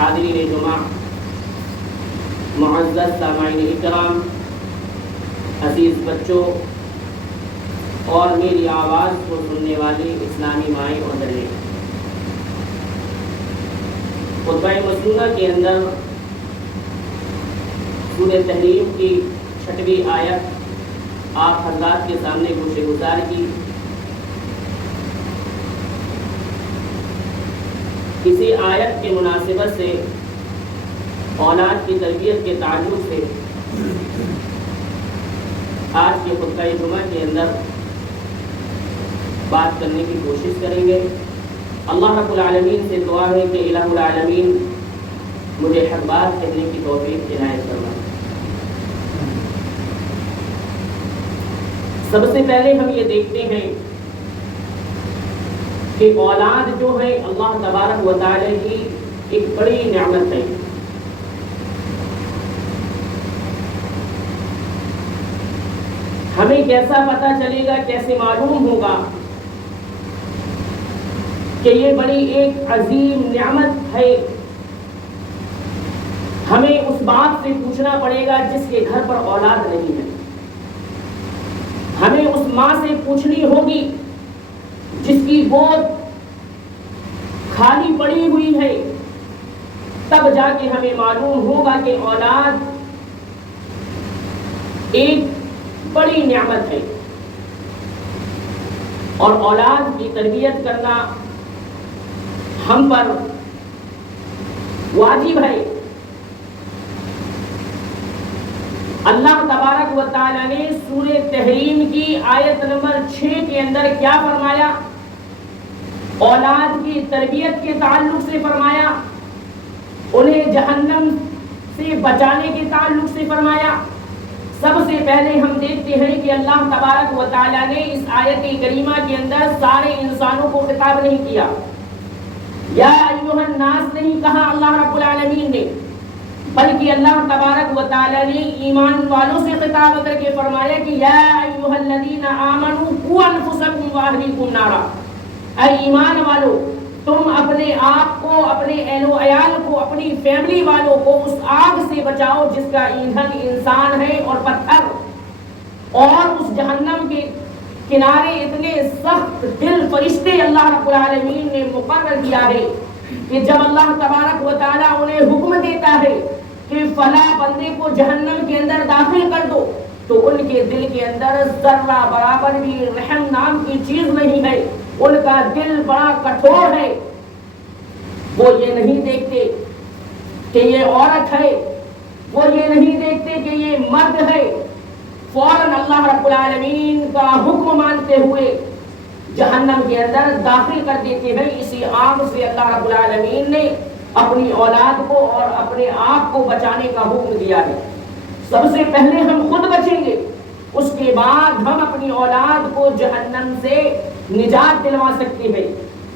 حاضرین جمعہ، معزز سامعین اکرام، عزیز بچوں اور میری آواز کو سننے والی اسلامی مائیں اور بہنیں، خطبہ مسنونہ کے اندر سورہ تحریم کی 6ویں آیت آپ حضرات کے سامنے گوش گزار کی۔ کسی آیت کی مناسبت سے اولاد کی تربیت کے تعلق سے آج کے خطبہ جمعہ کے اندر بات کرنے کی کوشش کریں گے۔ اللہ رب العالمین سے دعا ہے کہ الہ العالمین مجھے حق بات کہنے کی توفیق عنایت فرمائے۔ سب سے پہلے ہم یہ دیکھتے ہیں کہ اولاد جو ہے اللہ تبارک و تعالی کی ایک بڑی نعمت ہے۔ ہمیں کیسا پتہ چلے گا، کیسے معلوم ہوگا کہ یہ بڑی ایک عظیم نعمت ہے؟ ہمیں اس بات سے پوچھنا پڑے گا جس کے گھر پر اولاد نہیں ہے۔ ہمیں اس ماں سے پوچھنی ہوگی جس کی گود خالی پڑی ہوئی ہے، تب جا کے ہمیں معلوم ہوگا کہ اولاد ایک بڑی نعمت ہے اور اولاد کی تربیت کرنا ہم پر واجب ہے۔ اللہ تبارک و تعالی نے سورہ تحریم کی آیت نمبر 6 کے اندر کیا فرمایا؟ اولاد کی تربیت کے تعلق سے فرمایا، انہیں جہنم سے بچانے کے تعلق سے فرمایا۔ سب سے پہلے ہم دیکھتے ہیں کہ اللہ تبارک و تعالی نے اس آیت کریمہ کے اندر سارے انسانوں کو خطاب نہیں کیا، یا ایھا الناس نہیں کہا اللہ رب العالمین نے، بلکہ اللہ تبارک و تعالی نے ایمان والوں سے خطاب کر کے فرمایا کہ یا ایھا الذین آمنوا قوا انفسکم واہلیکم نارا، اے ایمان والو تم اپنے آپ کو، اپنے اہل و عیال کو، اپنی فیملی والوں کو اس آگ سے بچاؤ جس کا ایندھن انسان ہے اور پتھر، اور اس جہنم کے کنارے اتنے سخت دل فرشتے اللہ رب العالمین نے مقرر کیا ہے کہ جب اللہ تبارک و تعالیٰ انہیں حکم دیتا ہے کہ فلاں بندے کو جہنم کے اندر داخل کر دو، تو ان کے دل کے اندر ذرہ برابر بھی رحم نام کی چیز نہیں ہے، ان کا دل بڑا کٹھور ہے۔ وہ یہ نہیں دیکھتے کہ یہ عورت ہے، وہ یہ نہیں دیکھتے کہ یہ مرد ہے، فوراً اللہ رب العالمین کا حکم مانتے ہوئے جہنم کے اندر داخل کر دیتے ہیں۔ اسی آگ سے اللہ رب العالمین نے اپنی اولاد کو اور اپنے آپ کو بچانے کا حکم دیا ہے۔ سب سے پہلے ہم خود بچیں گے، اس کے بعد ہم اپنی اولاد کو جہنم سے نجات دلوا سکتے ہیں۔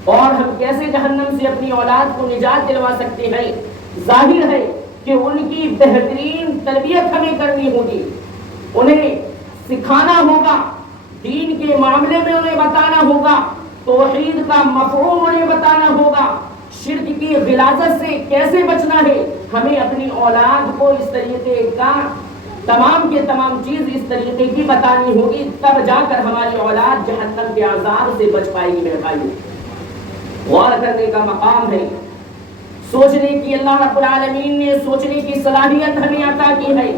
اور ہم کیسے جہنم سے اپنی اولاد کو نجات دلوا سکتے ہیں؟ ظاہر ہے کہ ان کی بہترین تربیت ہمیں کرنی ہوگی، انہیں سکھانا ہوگا، دین کے معاملے میں انہیں بتانا ہوگا، توحید کا مفہوم انہیں بتانا ہوگا، شرک کی غلاظت سے کیسے بچنا ہے۔ ہمیں اپنی اولاد کو اس طریقے کا تمام کے تمام چیز اس طریقے کی بتانی ہوگی، تب جا کر ہماری اولاد جہنم کے عذاب سے بچ پائے گی۔ میرے بھائیو، غور کرنے کا مقام ہے، سوچنے کی اللہ رب العالمین نے سوچنے کی صلاحیت ہمیں عطا کی ہے۔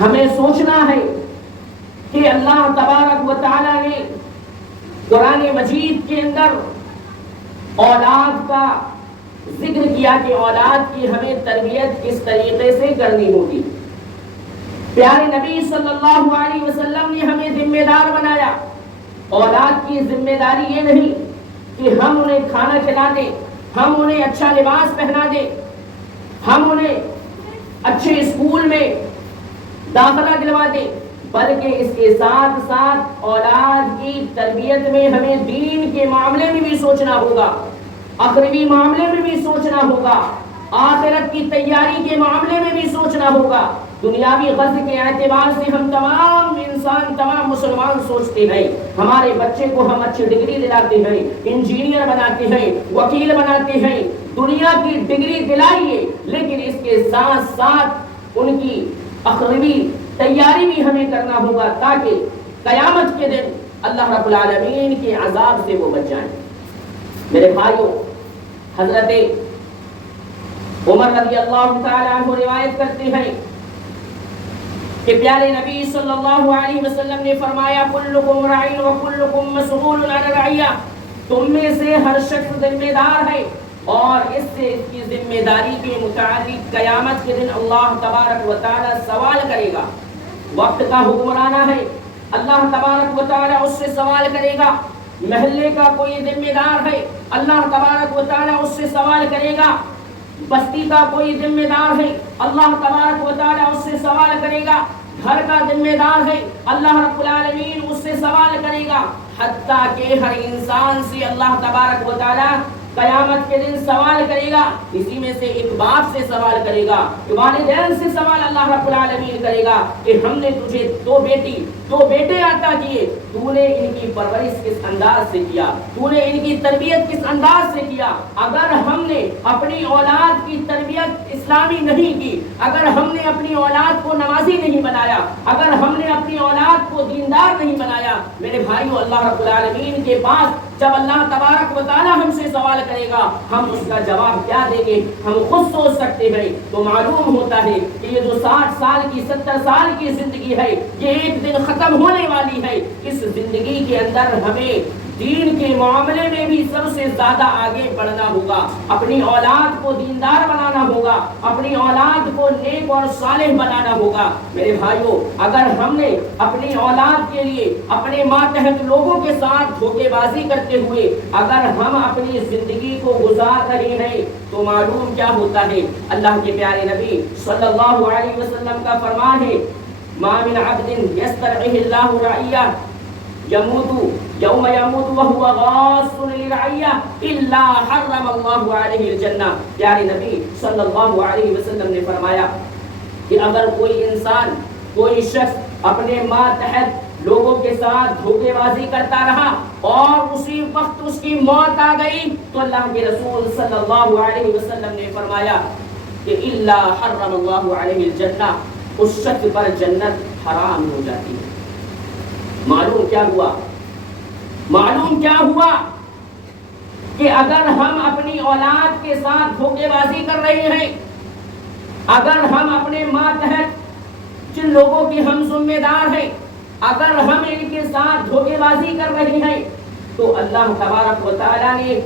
ہمیں سوچنا ہے کہ اللہ تبارک و تعالی نے قرآن مجید کے اندر اولاد کا ذکر کیا کہ اولاد کی ہمیں تربیت کس طریقے سے کرنی ہوگی۔ پیارے نبی صلی اللہ علیہ وسلم نے ہمیں ذمہ دار بنایا۔ اولاد کی ذمہ داری یہ نہیں کہ ہم انہیں کھانا کھلا دیں، ہم انہیں اچھا لباس پہنا دیں، ہم انہیں اچھے اسکول میں داخلہ دلوا دیں، بلکہ اس کے ساتھ ساتھ اولاد کی تربیت میں ہمیں دین کے معاملے میں بھی سوچنا ہوگا، اخروی معاملے میں بھی سوچنا ہوگا، آخرت کی تیاری کے معاملے میں بھی سوچنا ہوگا۔ دنیاوی غرض کے اعتبار سے ہم تمام انسان، تمام مسلمان سوچتے ہیں ہمارے بچے کو ہم اچھی ڈگری دلاتے ہیں، انجینئر بناتے ہیں، وکیل بناتے ہیں، دنیا کی ڈگری دلائیے، لیکن اس کے ساتھ ساتھ ان کی اخروی تیاری بھی ہمیں کرنا ہوگا تاکہ قیامت کے دن اللہ رب العالمین کے عذاب سے وہ بچ جائیں۔ میرے بھائیوں، حضرت عمر رضی اللہ تعالی عنہ روایت کرتے ہیں کہ پیارے نبی صلی اللہ علیہ وسلم نے فرمایا کلکم راعٍ وکلکم مسئول عن رعیہ، تم میں سے ہر شخص ذمہ دار ہے اور اس سے اس کی ذمہ داری کے متعلق قیامت کے دن اللہ تبارک و تعالی سوال کرے گا۔ وقت کا حکمرانہ ہے، اللہ تبارک و تعالی اس سے سوال کرے گا۔ محلے کا کوئی ذمہ دار ہے، اللہ تبارک و تعالی اس سے سوال کرے گا۔ بستی کا کوئی ذمہ دار ہے، اللہ تبارک و تعالی اس سے سوال کرے گا۔ گھر کا ذمہ دار ہے، اللہ رب العالمین اس سے سوال کرے گا، حتیٰ کہ ہر انسان سے اللہ تبارک و تعالی قیامت کے دن سوال کرے گا۔ اسی میں سے ایک باپ سے سوال کرے گا، والدین سے سوال اللہ رب العالمین کرے گا کہ ہم نے تجھے دو بیٹے عطا کیے، تو نے ان کی پرورش کس انداز سے کیا، تو نے ان کی تربیت کس انداز سے کیا۔ اگر ہم نے اپنی اولاد کی تربیت اسلامی نہیں کی، اگر ہم نے اپنی اولاد کو نمازی نہیں بنایا، اگر ہم نے اپنی اولاد کو دیندار نہیں بنایا، میرے بھائیو، اللہ رب العالمین کے پاس جب اللہ تبارک و تعالی ہم سے سوال کرے گا، ہم اس کا جواب کیا دیں گے ہم خود سوچ سکتے ہیں۔ تو معلوم ہوتا ہے کہ یہ جو 60 سال کی 70 سال کی زندگی ہے، یہ ایک دن ختم ہونے والی ہے۔ اس زندگی کے اندر ہمیں دین کے معاملے میں بھی سب سے زیادہ آگے بڑھنا ہوگا، اپنی اولاد کو دیندار بنانا ہوگا، اپنی اولاد کو نیک اور صالح بنانا ہوگا۔ میرے بھائیوں، اگر ہم نے اپنی اولاد کے لیے اپنے ماتحت لوگوں کے ساتھ دھوکے بازی کرتے ہوئے اگر ہم اپنی زندگی کو گزار رہے ہیں تو معلوم کیا ہوتا ہے، اللہ کے پیارے نبی صلی اللہ علیہ وسلم کا فرمان ہے، ما من عبد یسترعہ اللہ رعیہ يموت يوم يموت وهو غاص للرعية الا حرم الله عليه الجنة۔ پیارے نبی صلی اللہ علیہ وسلم نے فرمایا کہ اگر کوئی انسان، کوئی شخص اپنے ماتحت لوگوں کے ساتھ دھوکے بازی کرتا رہا اور اسی وقت اس کی موت آ گئی تو اللہ کے رسول صلی اللہ علیہ وسلم نے فرمایا کہ الا حرم اللہ علیہ الجنہ، اس شخص پر جنت حرام ہو جاتی ہے۔ معلوم کیا ہوا کہ اگر ہم اپنی اولاد کے ساتھ دھوکے بازی کر رہے ہیں، اگر ہم اپنے ماتحت جن لوگوں کی ہم ذمہ دار ہیں اگر ہم ان کے ساتھ دھوکے بازی کر رہے ہیں تو اللہ تبارک و تعالیٰ نے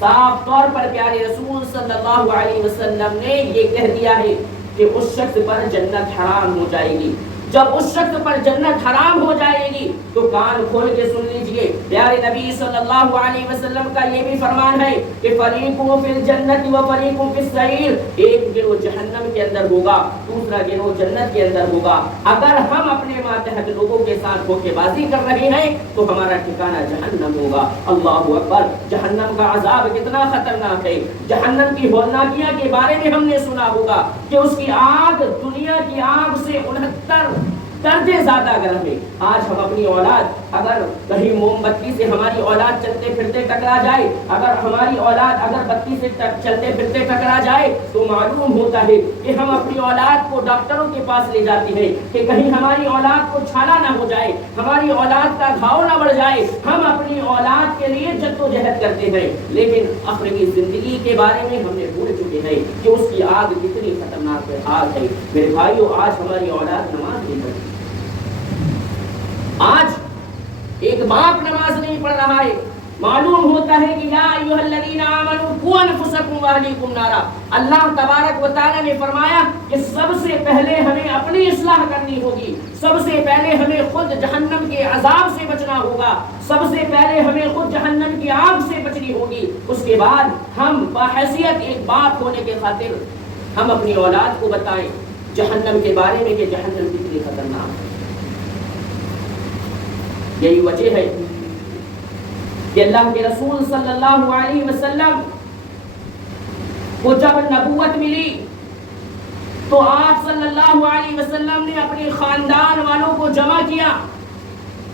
صاف طور پر پیارے رسول صلی اللہ علیہ وسلم نے یہ کہہ دیا ہے کہ اس شخص پر جنت حرام ہو جائے گی۔ جب اس شخص پر جنت حرام ہو جائے گی تو کان کھول کے سن لیجئے، پیارے نبی صلی اللہ علیہ وسلم کا یہ بھی فرمان ہے کہ فریقوں فی الجنت و فریقوں فی السعیر، ایک گروہ جہنم کے اندر ہوگا، دوسرا گروہ جنت کے اندر ہوگا۔ اگر ہم اپنے ماتحت لوگوں کے ساتھ دھوکے بازی کر رہے ہیں تو ہمارا ٹھکانہ جہنم ہوگا۔ اللہ اکبر! جہنم کا عذاب کتنا خطرناک ہے۔ جہنم کی ہولناکیاں کے بارے میں ہم نے سنا ہوگا کہ اس کی آگ دنیا کی آگ سے 69 درجے زیادہ گرم ہے۔ آج ہم اپنی اولاد، اگر کہیں موم بتی سے ہماری اولاد چلتے پھرتے ٹکرا جائے، اگر ہماری اولاد اگر بتی سے چلتے پھرتے ٹکرا جائے تو معلوم ہوتا ہے کہ ہم اپنی اولاد کو ڈاکٹروں کے پاس لے جاتے ہیں کہ کہیں ہماری اولاد کو چھالا نہ ہو جائے، ہماری اولاد کا گھاؤ نہ بڑھ جائے۔ ہم اپنی اولاد کے لیے جدوجہد کرتے ہیں، لیکن آخرتی زندگی کے بارے میں ہم نے بھول چکے ہیں کہ اس کی آگ کتنی خطرناک آگ ہے۔ میرے بھائیوں، آج ہماری اولاد نماز نہیں پڑھتی، آج ایک باپ نماز نہیں پڑھ رہا ہے۔ معلوم ہوتا ہے کہ یا ایھا الذین آمنوا قوا انفسکم واہلیکم نارا، اللہ تبارک و تعالی نے فرمایا کہ سب سے پہلے ہمیں اپنی اصلاح کرنی ہوگی، سب سے پہلے ہمیں خود جہنم کے عذاب سے بچنا ہوگا، سب سے پہلے ہمیں خود جہنم کی آگ سے بچنی ہوگی۔ اس کے بعد ہم بحیثیت ایک باپ ہونے کے خاطر ہم اپنی اولاد کو بتائیں جہنم کے بارے میں کہ جہنم کتنی خطرناک ہے۔ یہی وجہ ہے کہ اللہ کے رسول صلی اللہ علیہ وسلم کو جب نبوت ملی تو آپ صلی اللہ علیہ وسلم نے اپنے خاندان والوں کو جمع کیا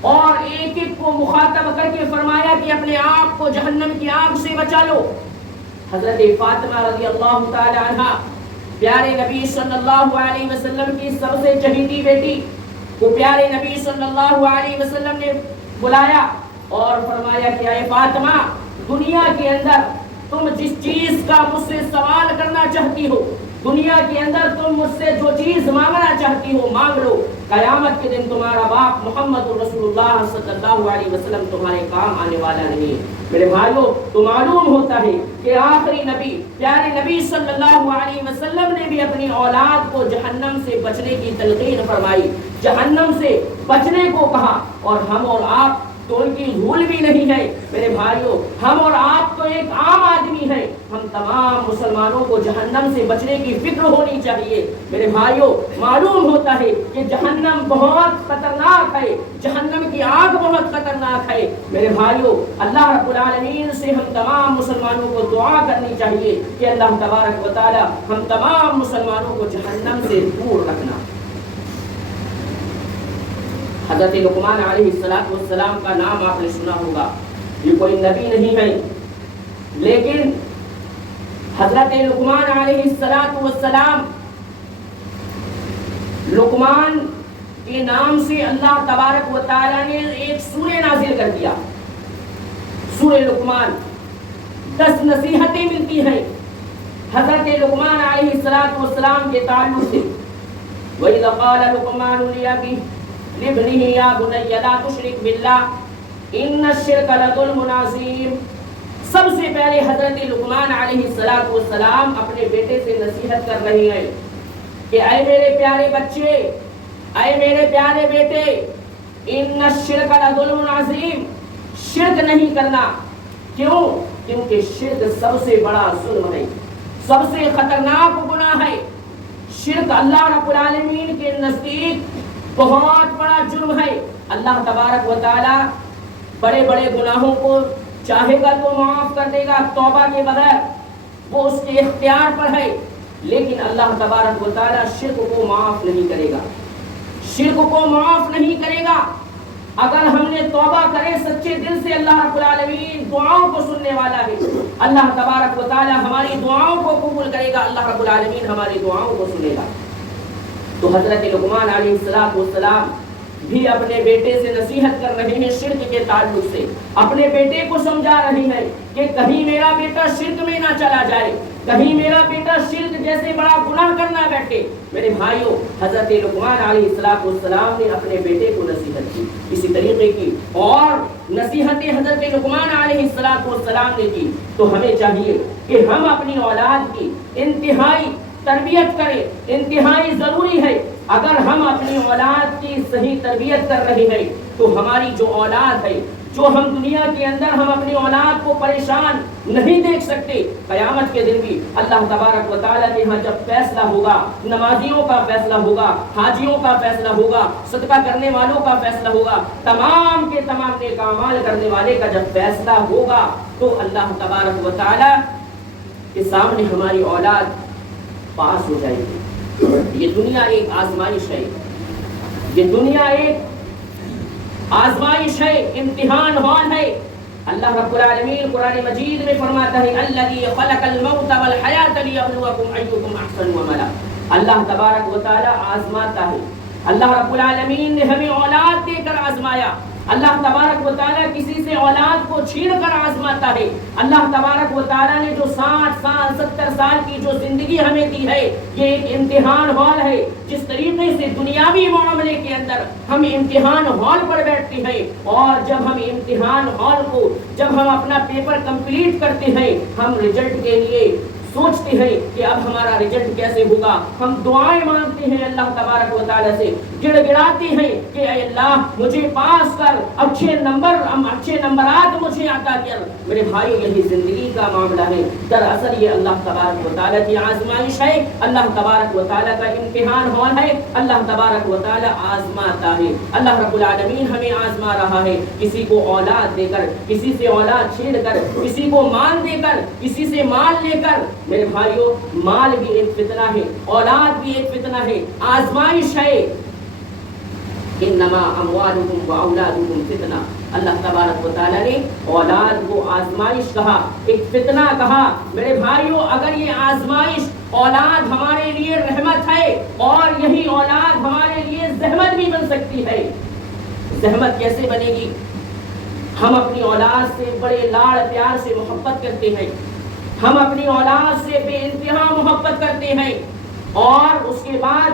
اور ایک ایک کو مخاطب کر کے فرمایا کہ اپنے آپ کو جہنم کی آگ سے بچا لو۔ حضرت فاطمہ رضی اللہ تعالی عنہ پیارے نبی صلی اللہ علیہ وسلم کی سب سے چہیتی بیٹی کو پیارے نبی صلی اللہ علیہ وسلم نے بلایا اور فرمایا کہ اے فاطمہ، دنیا کے اندر تم جس چیز کا مجھ سے سوال کرنا چاہتی ہو، دنیا کے اندر تم مجھ سے جو چیز مانگنا چاہتی ہو مانگ لو، قیامت کے دن تمہارا باپ محمد رسول اللہ صلی اللہ علیہ وسلم تمہارے کام آنے والا نہیں ہے۔ میرے بھائیوں، تو معلوم ہوتا ہے کہ آخری نبی پیارے نبی صلی اللہ علیہ وسلم نے بھی اپنی اولاد کو جہنم سے بچنے کی تلقین فرمائی، جہنم سے بچنے کو کہا، اور ہم اور آپ تو ان کی بھول بھی نہیں ہے۔ میرے بھائیوں، ہم اور آپ تو ایک عام آدمی ہیں، ہم تمام مسلمانوں کو جہنم سے بچنے کی فکر ہونی چاہیے۔ میرے بھائیوں، معلوم ہوتا ہے کہ جہنم بہت خطرناک ہے، جہنم کی آگ بہت خطرناک ہے۔ میرے بھائیوں، اللہ رب العالمین سے ہم تمام مسلمانوں کو دعا کرنی چاہیے کہ اللہ تبارک و تعالی ہم تمام مسلمانوں کو جہنم سے دور رکھنا۔ حضرت لقمان علیہ السلام کا نام آپ نے سنا ہوگا، یہ کوئی نبی نہیں ہے، لیکن حضرت لقمان علیہ السلام، لقمان کے نام سے اللہ تبارک و تعالی نے ایک سورہ نازل کر دیا، سورہ لقمان۔ 10 نصیحتیں ملتی ہیں حضرت لقمان علیہ السلام کے تعلق سے۔ وَإِذَا قَالَ لُقْمَانُ لِأَبِيهِ لِابْنِهِ يَا بُنَيَّ لَا تُشْرِكْ بِاللَّهِ إِنَّ الشِّرْكَ لَظُلْمٌ عَظِيمٌ۔ سب سے پہلے حضرت لقمان علیہ السلام اپنے بیٹے سے نصیحت کر رہے ہیں کہ اے میرے پیارے بچے، اے میرے پیارے بیٹے، ان الشرک لظلم عظیم، شرک نہیں کرنا۔ کیوں؟ کیونکہ شرک سب سے بڑا ظلم ہے، سب سے خطرناک گناہ ہے۔ شرک اللہ رب العالمین کے نزدیک بہت بڑا جرم ہے۔ اللہ تبارک و تعالی بڑے بڑے گناہوں کو چاہے گا تو معاف کر دے گا توبہ کے بغیر، وہ اس کے اختیار پر ہے، لیکن اللہ تبارک و تعالی شرک کو معاف نہیں کرے گا، شرک کو معاف نہیں کرے گا۔ اگر ہم نے توبہ کرے سچے دل سے، اللہ رب العالمین دعاؤں کو سننے والا ہے، اللہ تبارک و تعالی ہماری دعاؤں کو قبول کرے گا، اللہ رب العالمین ہماری دعاؤں کو سنے گا۔ تو حضرت لقمان علیہ السلام بھی اپنے بیٹے سے نصیحت کر رہے ہیں شرک کے تعلق سے، اپنے بیٹے کو سمجھا رہے ہیں کہ کہیں میرا بیٹا شرک میں نہ چلا جائے، کہیں میرا بیٹا شرک جیسے بڑا گناہ کرنا بیٹھے۔ میرے بھائیوں، حضرت لقمان علیہ السلام نے اپنے بیٹے کو نصیحت کی، اسی طریقے کی اور نصیحتیں حضرت لقمان علیہ السلام نے کی۔ تو ہمیں چاہیے کہ ہم اپنی اولاد کی انتہائی تربیت کریں، انتہائی ضروری ہے۔ اگر ہم اپنی اولاد کی صحیح تربیت کر رہے ہیں تو ہماری جو اولاد ہے، جو ہم دنیا کے اندر ہم اپنی اولاد کو پریشان نہیں دیکھ سکتے، قیامت کے دن بھی اللہ تبارک و تعالیٰ کے ہاں جب فیصلہ ہوگا، نمازیوں کا فیصلہ ہوگا، حاجیوں کا فیصلہ ہوگا، صدقہ کرنے والوں کا فیصلہ ہوگا، تمام کے تمام نیک اعمال کرنے والے کا جب فیصلہ ہوگا تو اللہ تبارک و تعالیٰ کے سامنے ہماری اولاد پاس ہو جائے گی۔ یہ دنیا ایک آزمائش ہے، یہ دنیا ایک آزمائش ہے، امتحان ہال ہے۔ اللہ رب العالمین قرآن مجید میں فرماتا ہے الذی خلق الموت والحیاۃ لیبلوکم ایکم احسن عملا۔ اللہ تبارک و تعالی آزماتا ہے، اللہ رب العالمین نے ہمیں اولاد دے کر آزمایا، اللہ تبارک و تعالیٰ کسی سے اولاد کو چھین کر آزماتا ہے۔ اللہ تبارک و تعالیٰ نے جو 60 سال 70 سال کی جو زندگی ہمیں دی ہے، یہ ایک امتحان ہال ہے۔ جس طریقے سے دنیاوی معاملے کے اندر ہم امتحان ہال پر بیٹھتے ہیں، اور جب ہم امتحان ہال کو جب ہم اپنا پیپر کمپلیٹ کرتے ہیں، ہم رزلٹ کے لیے سوچتے ہیں کہ اب ہمارا رزلٹ کیسے ہوگا، ہم دعائیں مانگتے ہیں اللہ تبارک و تعالیٰ سے، گڑ گڑاتے ہیں کہ اے اللہ مجھے پاس کر، اچھے نمبرات مجھے عطا کر۔ میرے بھائی، یہی زندگی کا معاملہ ہے۔ دراصل یہ اللہ تبارک و تعالیٰ کی آزمائش ہے، اللہ تبارک و تعالیٰ کا امتحان ہال ہے، اللہ تبارک و تعالیٰ آزماتا ہے۔ اللہ رب العالمین ہمیں آزما رہا ہے، کسی کو اولاد دے کر، کسی سے اولاد چھین کر، کسی کو مال دے کر، کسی سے مال لے کر، میرے بھائیوں مال بھی ایک فتنہ ہے، اولاد بھی ایک فتنہ ہے، آزمائش ہے۔ انما اموالکم و اولادکم فتنہ، اللہ تبارک و تعالیٰ نے اولاد کو آزمائش کہا، ایک فتنہ کہا۔ میرے بھائیوں اگر یہ آزمائش اولاد ہمارے لیے رحمت ہے اور یہی اولاد ہمارے لیے زحمت بھی بن سکتی ہے۔ زحمت کیسے بنے گی؟ ہم اپنی اولاد سے بڑے لاڑ پیار سے محبت کرتے ہیں، ہم اپنی اولاد سے بے انتہا محبت کرتے ہیں، اور اس کے بعد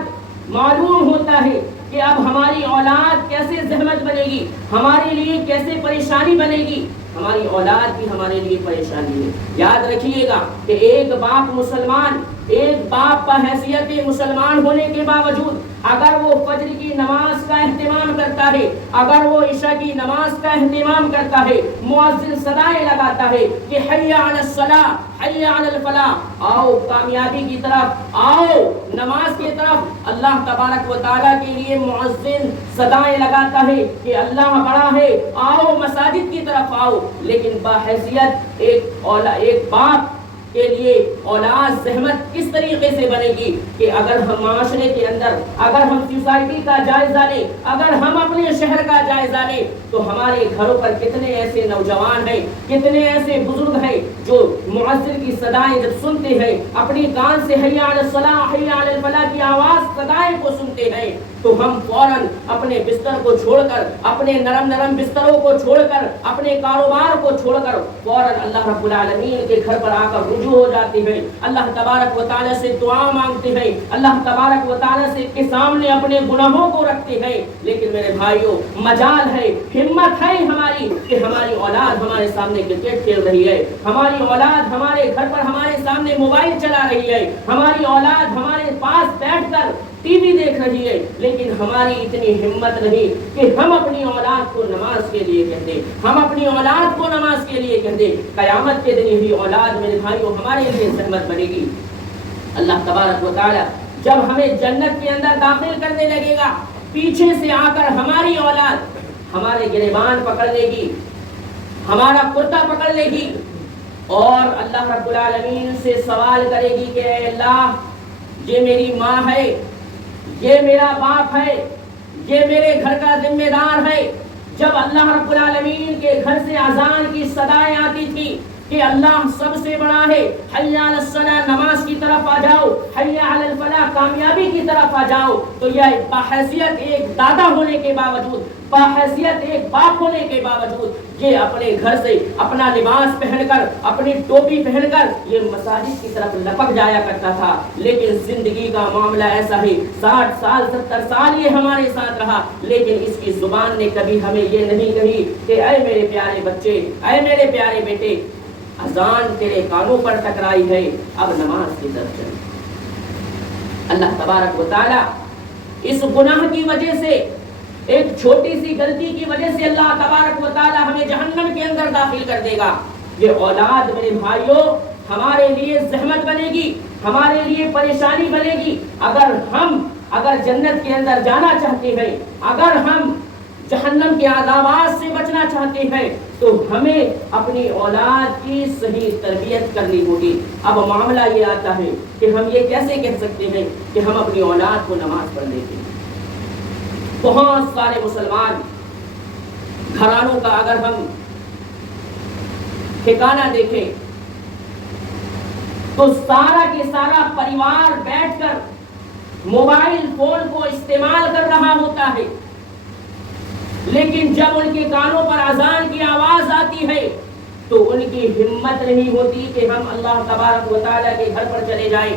معلوم ہوتا ہے کہ اب ہماری اولاد کیسے زحمت بنے گی، ہمارے لیے کیسے پریشانی بنے گی۔ ہماری اولاد بھی ہمارے لیے پریشانی ہے۔ یاد رکھیے گا کہ ایک باپ مسلمان، ایک باپ بحیثیت مسلمان ہونے کے باوجود اگر وہ فجر کی نماز کا اہتمام کرتا ہے، اگر وہ عشاء کی نماز کا اہتمام کرتا ہے، مؤذن صدائیں لگاتا ہے کہ حی علی الصلاۃ حی علی الفلاح، آؤ کامیابی کی طرف، آؤ نماز کی طرف، اللہ تبارک و تعالیٰ کے لیے مؤذن صدائیں لگاتا ہے کہ اللہ بڑا ہے، آؤ مساجد کی طرف آؤ، لیکن بحیثیت ایک باپ کے لیے اولاد زحمت کس طریقے سے بنے گی کہ اگر ہم معاشرے کے اندر، اگر ہم سوسائٹی کا جائزہ لیں، اگر ہم اپنے شہر کا جائزہ لیں تو ہمارے گھروں پر کتنے ایسے نوجوان ہیں، کتنے ایسے بزرگ ہیں جو مؤذن کی صدائیں جب سنتے ہیں اپنی کان سے حی علی الصلاۃ حی علی الفلاح کی آواز صدائیں کو سنتے ہیں تو ہم فوراً اپنے بستر کو چھوڑ کر، اپنے نرم بستروں کو چھوڑ کر، اپنے کاروبار کو چھوڑ کر فوراً اللہ رب العالمین کے گھر پر آ کر رجوع ہو جاتے ہیں، اللہ تبارک و تعالیٰ سے دعا مانگتے ہیں، اللہ تبارک و تعالیٰ سے کے سامنے اپنے گناہوں کو رکھتے ہیں۔ لیکن میرے بھائیوں مجال ہے، ہمت ہے ہماری کہ ہماری اولاد ہمارے سامنے کرکٹ کھیل رہی ہے، ہماری اولاد ہمارے گھر پر ہمارے سامنے موبائل چلا رہی ہے، ہماری اولاد ہمارے پاس بیٹھ کر ٹی وی دیکھ رہی ہے، لیکن ہماری اتنی ہمت نہیں کہ ہم اپنی اولاد کو نماز کے لیے کہہ دیں، ہم اپنی اولاد کو نماز کے لیے کہہ دیں۔ قیامت کے دن یہی اولاد میرے بھائیوں ہمارے لیے زحمت بنے گی۔ اللہ تبارک و تعالی جب ہمیں جنت کے اندر داخل کرنے لگے گا، پیچھے سے آ کر ہماری اولاد ہمارے گریبان پکڑ لے گی، ہمارا کرتا پکڑ لے گی، اور اللہ رب العالمین سے سوال کرے گی کہ اے اللہ، یہ میری ماں ہے، یہ میرا باپ ہے، یہ میرے گھر کا ذمہ دار ہے۔ جب اللہ رب العالمین کے گھر سے اذان کی صدائیں آتی تھی کہ اللہ سب سے بڑا ہے، حی علی الصلاۃ نماز کی طرف آ جاؤ، حی علی الفلاح کامیابی کی طرف آ جاؤ، تو یہ بحیثیت ایک دادا ہونے کے باوجود، بحیثیت ایک باپ ہونے کے باوجود یہ اپنے گھر سے اپنا لباس پہن کر، اپنی ٹوپی پہن کر یہ مساجد کی طرف لپک جایا کرتا تھا۔ لیکن زندگی کا معاملہ ایسا ہے، 60 سال 70 سال یہ ہمارے ساتھ رہا، لیکن اس کی زبان نے کبھی ہمیں یہ نہیں کہی کہ اے میرے پیارے بچے، اے میرے پیارے بیٹے، اذان تیرے کانوں پر ٹکرائی ہے، اب نماز کی طرف چل۔ اللہ تبارک و تعالی اس گناہ کی وجہ سے، ایک چھوٹی سی غلطی کی وجہ سے اللہ تبارک و تعالی ہمیں جہنم کے اندر داخل کر دے گا۔ یہ اولاد میرے بھائیوں ہمارے لیے زحمت بنے گی، ہمارے لیے پریشانی بنے گی۔ اگر جنت کے اندر جانا چاہتے ہیں، اگر ہم جہنم کے عذابات سے بچنا چاہتے ہیں تو ہمیں اپنی اولاد کی صحیح تربیت کرنی ہوگی۔ اب معاملہ یہ آتا ہے کہ ہم یہ کیسے کہہ سکتے ہیں کہ ہم اپنی اولاد کو نماز پڑھ لیتے ہیں؟ بہت سارے مسلمان گھرانوں کا اگر ہم ٹھکانہ دیکھیں تو سارا کے سارا پریوار بیٹھ کر موبائل فون کو استعمال کر رہا ہوتا ہے، لیکن جب ان کے کانوں پر اذان کی آواز آتی ہے تو ان کی ہمت نہیں ہوتی کہ ہم اللہ تبارک و تعالیٰ کے گھر پر چلے جائیں،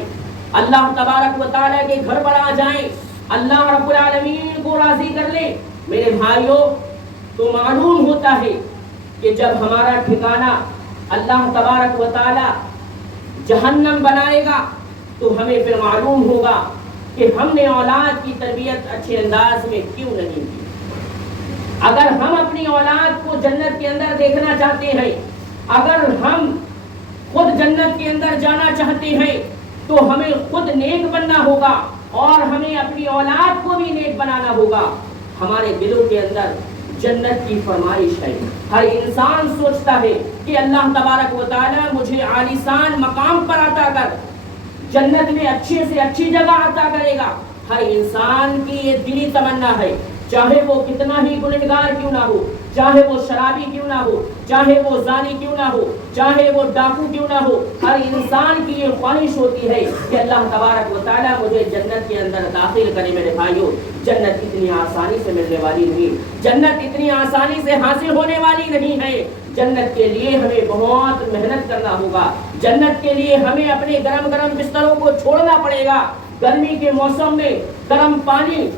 اللہ تبارک و تعالیٰ کے گھر پر آ جائیں، اللہ رب العالمین کو راضی کر لیں۔ میرے بھائیوں تو معلوم ہوتا ہے کہ جب ہمارا ٹھکانہ اللہ تبارک و تعالیٰ جہنم بنائے گا تو ہمیں پھر معلوم ہوگا کہ ہم نے اولاد کی تربیت اچھے انداز میں کیوں نہیں کی۔ اگر ہم اپنی اولاد کو جنت کے اندر دیکھنا چاہتے ہیں، اگر ہم خود جنت کے اندر جانا چاہتے ہیں تو ہمیں خود نیک بننا ہوگا اور ہمیں اپنی اولاد کو بھی نیک بنانا ہوگا۔ ہمارے دلوں کے اندر جنت کی فرمائش ہے۔ ہر انسان سوچتا ہے کہ اللہ تبارک و تعالی مجھے عالیشان مقام پر عطا کر، جنت میں اچھے سے اچھی جگہ عطا کرے گا۔ ہر انسان کی یہ دلی تمنا ہے، چاہے وہ کتنا ہی گنہگار کیوں نہ ہو، چاہے وہ شرابی کیوں نہ ہو، چاہے وہ زانی کیوں نہ ہو، چاہے وہ ڈاکو کیوں نہ ہو، ہر انسان کی یہ خواہش ہوتی ہے کہ اللہ تبارک و تعالیٰ مجھے جنت کے اندر داخل کرے۔ میرے بھائیوں، جنت اتنی آسانی سے ملنے والی نہیں، جنت اتنی آسانی سے حاصل ہونے والی نہیں ہے۔ جنت کے لیے ہمیں بہت محنت کرنا ہوگا، جنت کے لیے ہمیں اپنے گرم گرم بستروں کو چھوڑنا پڑے گا۔ گرمی کے موسم میں گرم پانی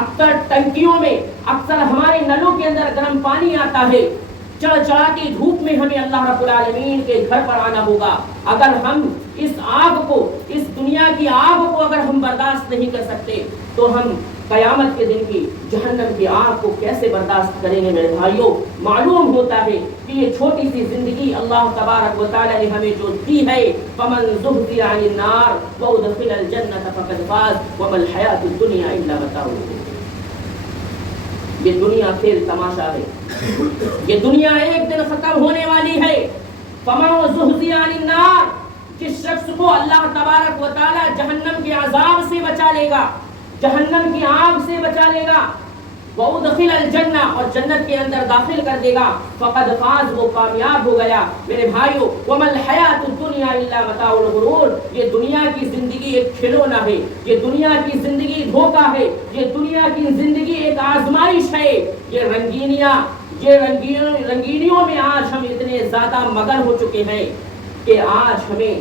اکثر ٹنکیوں میں، اکثر ہمارے نلوں کے اندر گرم پانی آتا ہے، چڑچڑاتی دھوپ میں ہمیں اللہ رب العالمین کے گھر پر آنا ہوگا۔ اگر ہم اس آگ کو، اس دنیا کی آگ کو اگر ہم برداشت نہیں کر سکتے تو ہم قیامت کے دن کی جہنم کی آگ کو کیسے برداشت کریں گے؟ میرے بھائیوں، معلوم ہوتا ہے کہ یہ چھوٹی سی زندگی اللہ تبارک و تعالی نے ہمیں جو دی ہے، فمن زحزح عن النار وادخل الجنة فقد فاز وما الحیاة الدنیا الا متاع الغرور۔ یہ دنیا کھیل تماشا ہے، یہ دنیا ایک دن ختم ہونے والی ہے۔ فمن زحزح عن النار، جس شخص کو اللہ تبارک و تعالی جہنم کے عذاب سے بچا لے گا، جہنم کی آگ سے بچا لے گا، وَأُدْخِلَ الْجَنَّةَ، اور جنت کے اندر داخل کر دے گا، فقد فاز، وہ کامیاب ہو گیا۔ میرے بھائیوں، وَمَا الْحَيَاةُ الدُّنْيَا إِلَّا مَتَاعُ الْغُرُورِ، یہ دنیا کی زندگی ایک کھلونا ہے، یہ دنیا کی زندگی دھوکہ ہے، یہ دنیا کی زندگی ایک آزمائش ہے۔ یہ رنگینیاں، یہ رنگینیوں میں آج ہم اتنے زیادہ مگن ہو چکے ہیں کہ آج ہمیں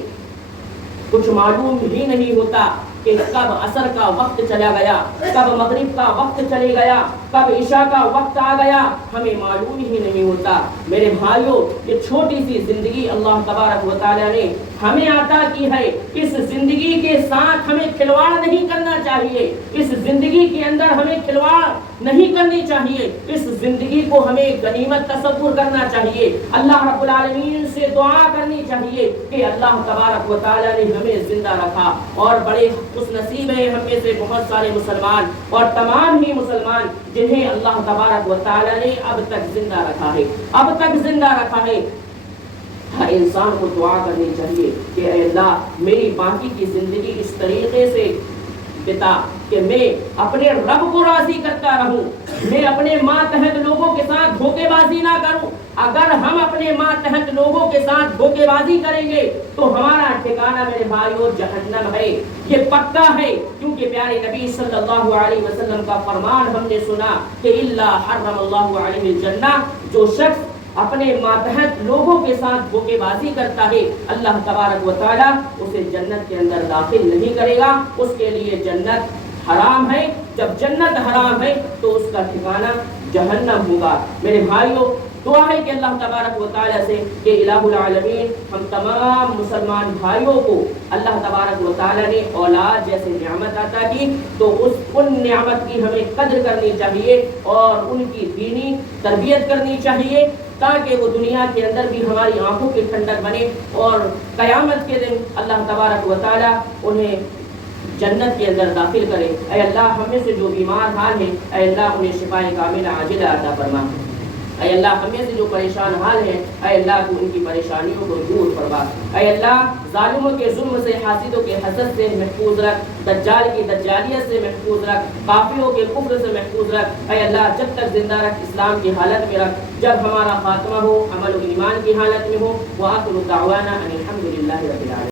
کچھ معلوم ہی نہیں ہوتا کہ کب عصر کا وقت چلا گیا، کب مغرب کا وقت چلے گیا، کب عشاء کا وقت آ گیا، ہمیں معلوم ہی نہیں ہوتا۔ میرے بھائیوں، یہ چھوٹی سی زندگی اللہ تبارک و تعالیٰ نے ہمیں عطا کی ہے، اس زندگی کے ساتھ ہمیں کھلواڑ نہیں کرنا چاہیے، اس زندگی کے اندر ہمیں کھلواڑ نہیں کرنی چاہیے، اس زندگی کو ہمیں غنیمت تصور کرنا چاہیے۔ اللہ رب العالمین سے دعا کرنی چاہیے کہ اللہ تبارک و تعالیٰ نے ہمیں زندہ رکھا، اور بڑے خوش نصیب ہیں ہم میں سے بہت سارے مسلمان اور تمام ہی مسلمان جنہیں اللہ تبارک و تعالیٰ نے اب تک زندہ رکھا ہے، اب تک زندہ رکھا ہے۔ ہر انسان کو دعا کرنی چاہیے کہ اے اللہ میری باقی کی زندگی اس طریقے سے بتا کہ میں اپنے رب کو راضی کرتا رہوں، میں اپنے ماتحت لوگوں کے ساتھ دھوکے بازی نہ کروں۔ اگر ہم اپنے ماتحت لوگوں کے ساتھ دھوکے بازی کریں گے تو ہمارا ٹھکانہ میرے بھائیوں جہنم ہے، یہ پکا ہے، کیونکہ پیارے نبی صلی اللہ علیہ وسلم کا فرمان ہم نے سنا کہ الا حرم اللہ علیہ الجنہ، جو شخص اپنے ماتحت لوگوں کے ساتھ دھوکے بازی کرتا ہے، اللہ تبارک و تعالیٰ اسے جنت کے اندر داخل نہیں کرے گا، اس کے لیے جنت حرام ہے۔ جب جنت حرام ہے تو اس کا ٹھکانہ جہنم ہوگا۔ میرے بھائیوں، دعا ہے کہ اللہ تبارک و تعالیٰ سے کہ الہ العالمین ہم تمام مسلمان بھائیوں کو اللہ تبارک و تعالیٰ نے اولاد جیسے نعمت عطا کی، تو ان نعمت کی ہمیں قدر کرنی چاہیے اور ان کی دینی تربیت کرنی چاہیے، تاکہ وہ دنیا کے اندر بھی ہماری آنکھوں کی ٹھنڈک بنے، اور قیامت کے دن اللہ تبارک و تعالیٰ انہیں جنت کے اندر داخل کرے۔ اے اللہ ہم میں سے جو بیمار حال ہیں، اے اللہ انہیں شفائے کاملہ عاجلہ عطا فرما۔ اے اللہ ہم میں سے جو پریشان حال ہیں، اے اللہ تو ان کی پریشانیوں کو دور فرما۔ اے اللہ ظالموں کے ظلم سے، حاسدوں کے حسد سے محفوظ رکھ، دجال کی دجالیت سے محفوظ رکھ، کافروں کے کفر سے محفوظ رکھ۔ اے اللہ جب تک زندہ رکھ، اسلام کی حالت میں رکھ، جب ہمارا خاتمہ ہو عمل و ایمان کی حالت میں ہو۔ وآخر دعوانا ان الحمد للہ رب العالمین۔